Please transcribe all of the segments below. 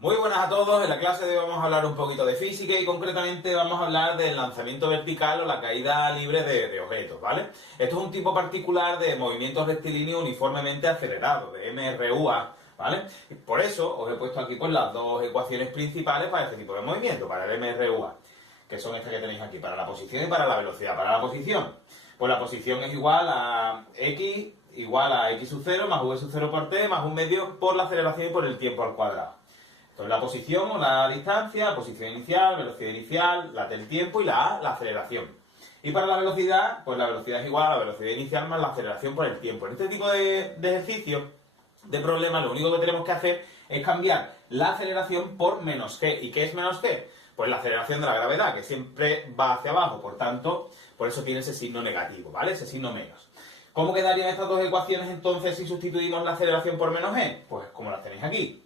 Muy buenas a todos, en la clase de hoy vamos a hablar un poquito de física y concretamente vamos a hablar del lanzamiento vertical o la caída libre de objetos, ¿vale? Esto es un tipo particular de movimiento rectilíneo uniformemente acelerado, de MRUA, ¿vale? Y por eso os he puesto aquí pues las dos ecuaciones principales para este tipo de movimiento, para el MRUA, que son estas que tenéis aquí, para la posición y para la velocidad. Para la posición, pues la posición es igual a x igual a x sub 0 más v sub 0 por t más un medio por la aceleración y por el tiempo al cuadrado. Entonces la posición o la distancia, posición inicial, velocidad inicial, la del tiempo y la A, la aceleración. Y para la velocidad, pues la velocidad es igual a la velocidad inicial más la aceleración por el tiempo. En este tipo de ejercicios, de problemas, lo único que tenemos que hacer es cambiar la aceleración por menos g. ¿Y qué es menos g? Pues la aceleración de la gravedad, que siempre va hacia abajo, por tanto, por eso tiene ese signo negativo, ¿vale? Ese signo menos. ¿Cómo quedarían estas dos ecuaciones entonces si sustituimos la aceleración por menos g? Pues como las tenéis aquí.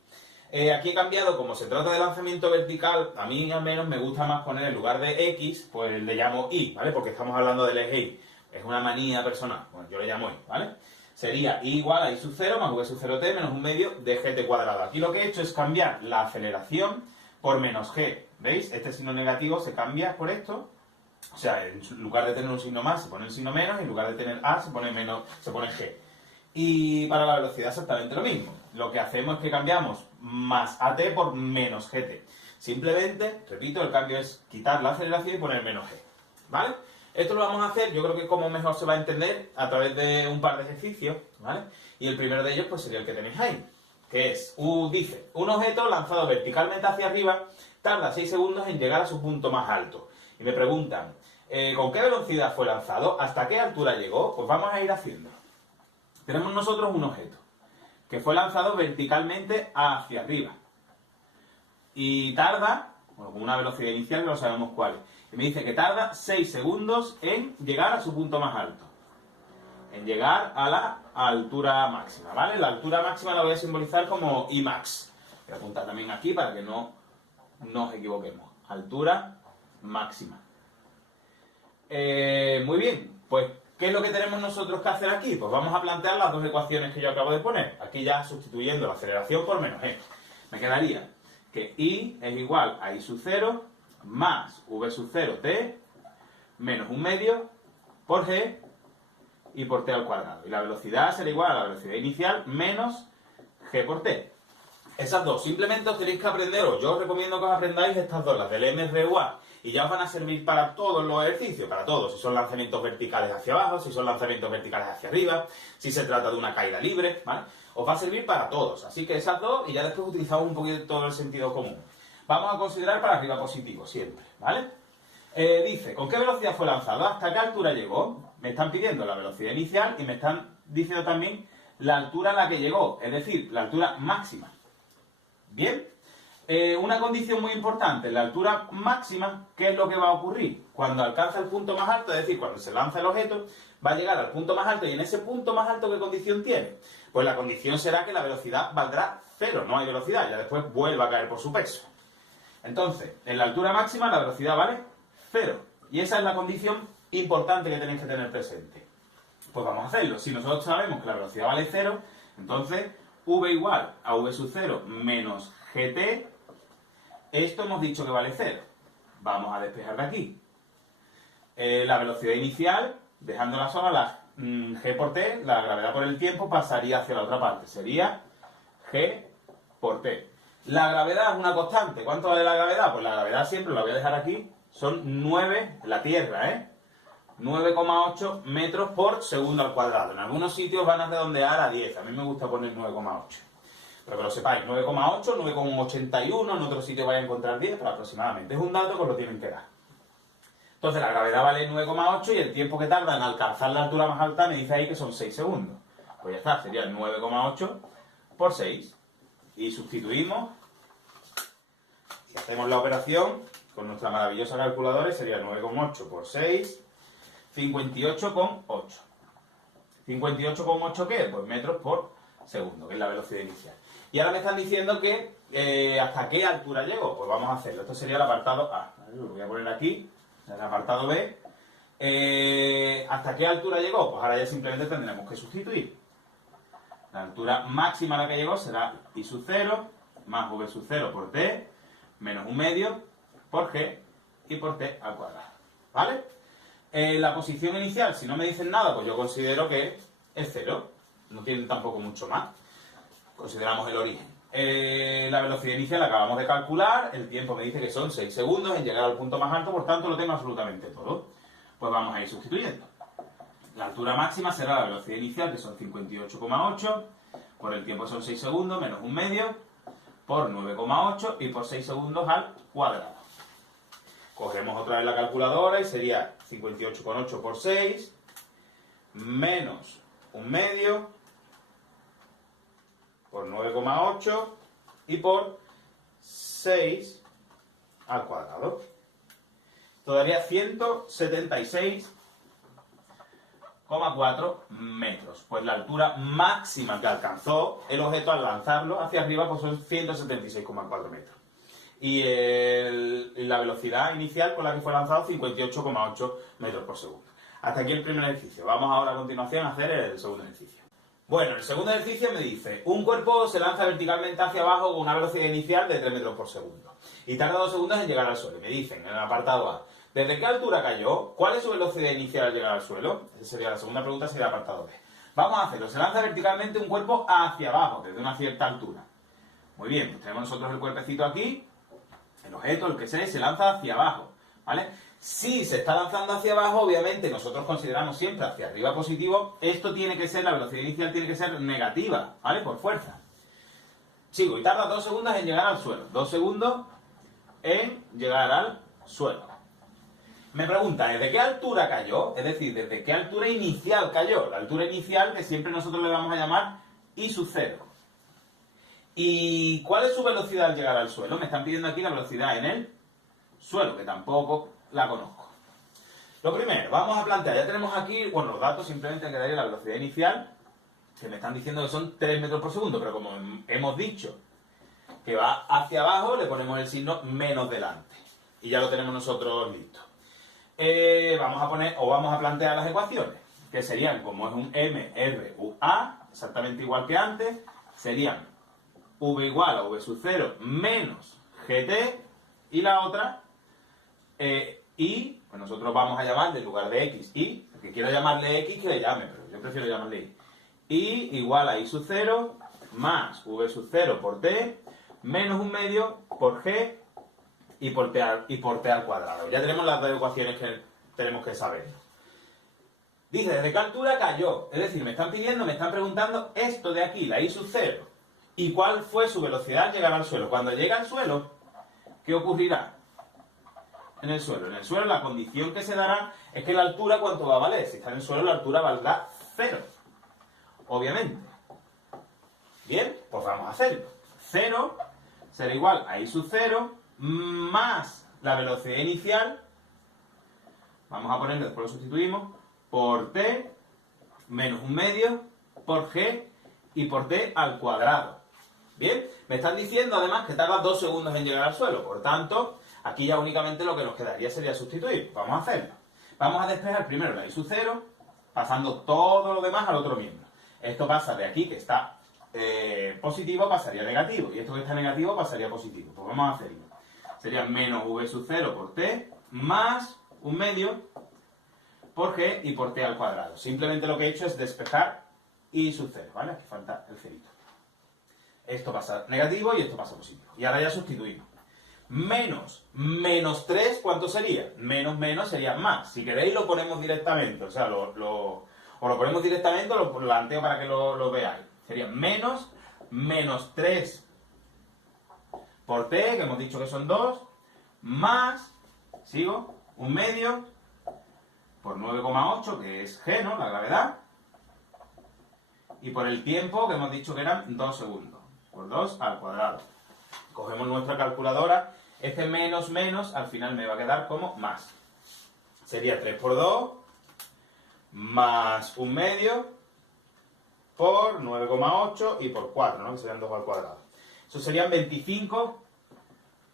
Aquí he cambiado, como se trata de lanzamiento vertical, a mí al menos me gusta más poner en lugar de X, pues le llamo Y, ¿vale? Porque estamos hablando del eje Y. Es una manía personal. Bueno, yo le llamo Y, ¿vale? Sería Y igual a Y sub 0 más V sub 0t menos un medio de gt cuadrado. Aquí lo que he hecho es cambiar la aceleración por menos g. ¿Veis? Este signo negativo se cambia por esto. O sea, en lugar de tener un signo más se pone el signo menos y en lugar de tener A se pone g. Y para la velocidad exactamente lo mismo. Lo que hacemos es que cambiamos más AT por menos GT. Simplemente, repito, el cambio es quitar la aceleración y poner menos G. ¿Vale? Esto lo vamos a hacer, yo creo que como mejor se va a entender, a través de un par de ejercicios, ¿vale? Y el primero de ellos pues sería el que tenéis ahí, que es, dice, un objeto lanzado verticalmente hacia arriba tarda 6 segundos en llegar a su punto más alto. Y me preguntan, ¿con qué velocidad fue lanzado? ¿Hasta qué altura llegó? Pues vamos a ir haciendo. Tenemos nosotros un objeto que fue lanzado verticalmente hacia arriba y tarda, bueno, con una velocidad inicial que no sabemos cuál es, y me dice que tarda 6 segundos en llegar a su punto más alto, en llegar a la altura máxima, ¿vale? La altura máxima la voy a simbolizar como Imax. Voy a apuntar también aquí para que no nos equivoquemos. Altura máxima. Muy bien, pues ¿qué es lo que tenemos nosotros que hacer aquí? Pues vamos a plantear las dos ecuaciones que yo acabo de poner. Aquí ya sustituyendo la aceleración por menos g. Me quedaría que I es igual a I sub 0 más V sub 0 t menos un medio por g y por t al cuadrado. Y la velocidad será igual a la velocidad inicial menos g por t. Esas dos, simplemente os tenéis que aprender, o yo os recomiendo que os aprendáis estas dos, las del MRUA, y ya os van a servir para todos los ejercicios, para todos, si son lanzamientos verticales hacia abajo, si son lanzamientos verticales hacia arriba, si se trata de una caída libre, ¿vale? Os va a servir para todos, así que esas dos, y ya después utilizamos un poquito todo el sentido común. Vamos a considerar para arriba positivo, siempre, ¿vale? Dice, ¿con qué velocidad fue lanzado? ¿Hasta qué altura llegó? Me están pidiendo la velocidad inicial y me están diciendo también la altura a la que llegó, es decir, la altura máxima. Bien, una condición muy importante, la altura máxima, ¿qué es lo que va a ocurrir? Cuando alcanza el punto más alto, es decir, cuando se lanza el objeto, va a llegar al punto más alto y en ese punto más alto, ¿qué condición tiene? Pues la condición será que la velocidad valdrá 0, no hay velocidad, ya después vuelve a caer por su peso. Entonces, en la altura máxima la velocidad vale 0 y esa es la condición importante que tenéis que tener presente. Pues vamos a hacerlo, si nosotros sabemos que la velocidad vale 0, entonces v igual a v sub 0 menos gt, esto hemos dicho que vale 0. Vamos a despejar de aquí. La velocidad inicial, dejándola sola, la g por t, la gravedad por el tiempo, pasaría hacia la otra parte. Sería g por t. La gravedad es una constante. ¿Cuánto vale la gravedad? Pues la gravedad siempre, la voy a dejar aquí, son 9, la Tierra, 9,8 metros por segundo al cuadrado. En algunos sitios van a redondear a 10. A mí me gusta poner 9,8. Pero que lo sepáis, 9,8, 9,81, en otros sitios vais a encontrar 10, pero aproximadamente. Es un dato que os lo tienen que dar. Entonces la gravedad vale 9,8 y el tiempo que tarda en alcanzar la altura más alta me dice ahí que son 6 segundos. Pues ya está, sería el 9,8 por 6. Y sustituimos y hacemos la operación con nuestra maravillosa calculadora y sería 9,8 por 6, 58,8. ¿58,8 qué? Pues metros por segundo, que es la velocidad inicial. Y ahora me están diciendo que ¿hasta qué altura llego? Pues vamos a hacerlo. Esto sería el apartado A. Lo voy a poner aquí, en el apartado B. ¿Hasta qué altura llegó? Pues ahora ya simplemente tendremos que sustituir. La altura máxima a la que llegó será I sub 0 más v sub 0 por t menos 1/2 por g y por t al cuadrado. ¿Vale? La posición inicial, si no me dicen nada, pues yo considero que es 0. No tiene tampoco mucho más. Consideramos el origen. La velocidad inicial la acabamos de calcular. El tiempo me dice que son 6 segundos en llegar al punto más alto, por tanto lo tengo absolutamente todo. Pues vamos a ir sustituyendo. La altura máxima será la velocidad inicial, que son 58,8. Por el tiempo son 6 segundos, menos 1/2, por 9,8 y por 6 segundos al cuadrado. Cogemos otra vez la calculadora y sería 58,8 por 6, menos 1/2, por 9,8 y por 6 al cuadrado. Todavía 176,4 metros. Pues la altura máxima que alcanzó el objeto al lanzarlo hacia arriba pues son 176,4 metros. Y la velocidad inicial con la que fue lanzado 58,8 metros por segundo. Hasta aquí el primer ejercicio. Vamos ahora a continuación a hacer el segundo ejercicio. Bueno, el segundo ejercicio me dice, un cuerpo se lanza verticalmente hacia abajo con una velocidad inicial de 3 metros por segundo y tarda 2 segundos en llegar al suelo. Y me dicen en el apartado A, ¿desde qué altura cayó? ¿Cuál es su velocidad inicial al llegar al suelo? Esa sería la segunda pregunta, sería el apartado B. Vamos a hacerlo. Se lanza verticalmente un cuerpo hacia abajo, desde una cierta altura. Muy bien, pues tenemos nosotros el cuerpecito aquí, el objeto, el que sea, se lanza hacia abajo, ¿vale? Si se está lanzando hacia abajo, obviamente nosotros consideramos siempre hacia arriba positivo, esto tiene que ser, la velocidad inicial tiene que ser negativa, ¿vale? Por fuerza. Sigo, y tarda 2 segundos en llegar al suelo. 2 segundos en llegar al suelo. Me pregunta, ¿desde qué altura cayó? Es decir, ¿desde qué altura inicial cayó? La altura inicial que siempre nosotros le vamos a llamar I sub 0. ¿Y cuál es su velocidad al llegar al suelo? Me están pidiendo aquí la velocidad en el suelo, que tampoco la conozco. Lo primero, vamos a plantear, ya tenemos aquí, bueno, los datos simplemente quedaría la velocidad inicial, que me están diciendo que son 3 metros por segundo, pero como hemos dicho que va hacia abajo, le ponemos el signo menos delante. Y ya lo tenemos nosotros listo. Vamos a plantear las ecuaciones, que serían, como es un M, R, U, A, exactamente igual que antes, serían V igual a V sub 0 menos GT, y la otra, Y, pues nosotros vamos a llamarle en lugar de X, Y, porque quiero llamarle X que le llame, pero yo prefiero llamarle Y. Y igual a I sub 0 más V sub 0 por T, menos 1/2 por G y por T al cuadrado. Ya tenemos las dos ecuaciones que tenemos que saber. Dice, ¿desde qué altura cayó? Es decir, me están preguntando esto de aquí, la I sub 0. ¿Y cuál fue su velocidad al llegar al suelo? Cuando llega al suelo, ¿qué ocurrirá? En el suelo la condición que se dará es que la altura, ¿cuánto va a valer? Si está en el suelo, la altura valdrá 0. Obviamente. Bien, pues vamos a hacerlo. 0 será igual a I sub 0 más la velocidad inicial. Vamos a ponerlo, después lo sustituimos, por T menos 1/2 por G y por T al cuadrado. Bien, me están diciendo además que tarda 2 segundos en llegar al suelo. Por tanto, aquí ya únicamente lo que nos quedaría sería sustituir. Vamos a hacerlo. Vamos a despejar primero la I sub 0, pasando todo lo demás al otro miembro. Esto pasa de aquí, que está positivo, pasaría a negativo. Y esto que está negativo pasaría a positivo. Pues vamos a hacerlo. Sería menos V sub 0 por T más 1/2 por G y por T al cuadrado. Simplemente lo que he hecho es despejar I sub 0, ¿vale? Aquí falta el cerito. Esto pasa negativo y esto pasa positivo. Y ahora ya sustituimos. Menos 3, ¿cuánto sería? Menos sería más. Si queréis lo ponemos directamente. O sea, o lo ponemos directamente o lo planteo para que lo veáis. Sería menos 3 por T, que hemos dicho que son 2, más, sigo, 1/2 por 9,8, que es G, ¿no? La gravedad. Y por el tiempo, que hemos dicho que eran 2 segundos. Por 2 al cuadrado. Cogemos nuestra calculadora. Este menos al final me va a quedar como más. Sería 3 por 2 más 1/2 por 9,8 y por 4, ¿no? Que serían 2 al cuadrado. Eso serían 25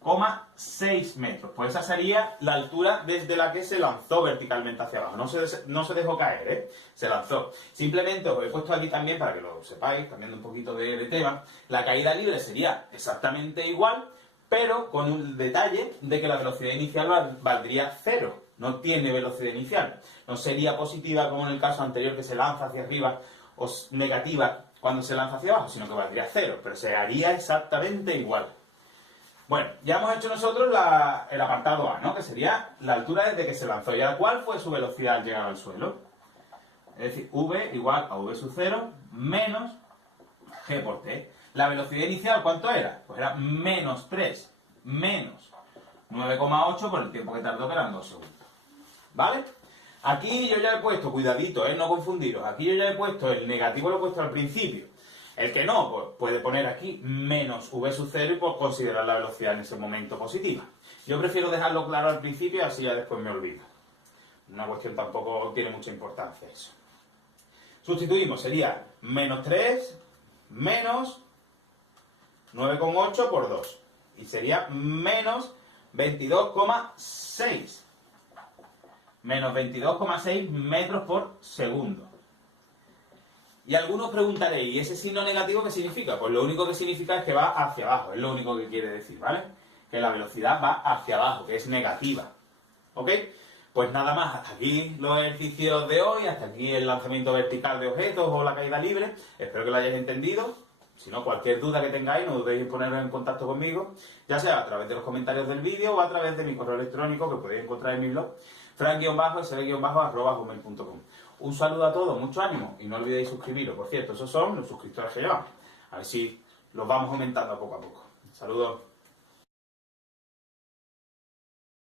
22,6 metros. Pues esa sería la altura desde la que se lanzó verticalmente hacia abajo. No se dejó caer, ¿eh? Se lanzó. Simplemente os he puesto aquí también, para que lo sepáis, cambiando un poquito de tema, la caída libre sería exactamente igual, pero con un detalle de que la velocidad inicial valdría 0. No tiene velocidad inicial. No sería positiva como en el caso anterior que se lanza hacia arriba o negativa cuando se lanza hacia abajo, sino que valdría 0, pero se haría exactamente igual. Bueno, ya hemos hecho nosotros el apartado A, ¿no? Que sería la altura desde que se lanzó. ¿Y ahora cuál fue su velocidad al llegar al suelo? Es decir, v igual a v sub 0 menos g por t. ¿La velocidad inicial cuánto era? Pues era menos 3 menos 9,8 por el tiempo que tardó, que eran 2 segundos. ¿Vale? Aquí yo ya he puesto, cuidadito, no confundiros, aquí yo ya he puesto el negativo, lo he puesto al principio. El que no, pues puede poner aquí menos v sub 0 y pues considerar la velocidad en ese momento positiva. Yo prefiero dejarlo claro al principio, así ya después me olvido. Una cuestión tampoco tiene mucha importancia eso. Sustituimos, sería menos 3 menos 9,8 por 2. Y sería menos 22,6. Menos 22,6 metros por segundo. Y algunos preguntaréis, ¿y ese signo negativo qué significa? Pues lo único que significa es que va hacia abajo, es lo único que quiere decir, ¿vale? Que la velocidad va hacia abajo, que es negativa. ¿Ok? Pues nada más, hasta aquí los ejercicios de hoy, hasta aquí el lanzamiento vertical de objetos o la caída libre. Espero que lo hayáis entendido. Si no, cualquier duda que tengáis, no dudéis en poneros en contacto conmigo, ya sea a través de los comentarios del vídeo o a través de mi correo electrónico que podéis encontrar en mi blog, fran_sb_@gmail.com. Un saludo a todos, mucho ánimo y no olvidéis suscribiros. Por cierto, esos son los suscriptores que llevamos. A ver si los vamos aumentando poco a poco. Saludos.